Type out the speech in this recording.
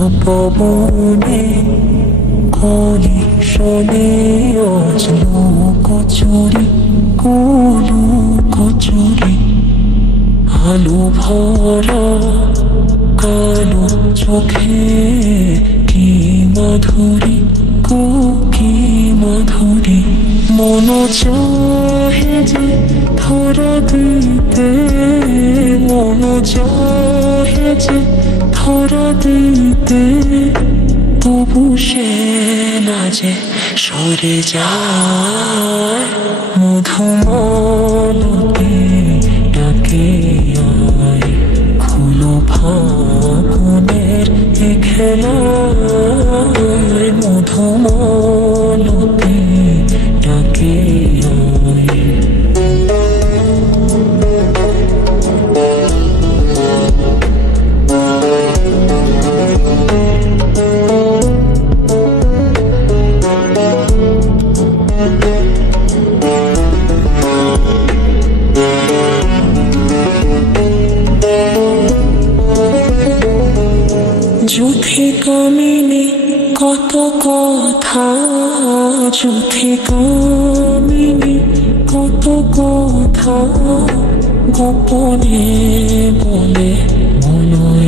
পবনে কলি শোনে অজলো কচুরি কোলো কচুরি আলু ভরা, কালো চোখে কি মাধুরী কো কি মাধুরী, মন চাহে যে ধরা দিতে, মন চাহে যে ধরা দিতে সে না যে সরে যায়। মধুমলকে ডাকে আয় খুলো ফাগুনের এ খেলায়। যুথি কামিনী কত কথা যুথে কামিনী কত কথা গোপনে বলে মনয়।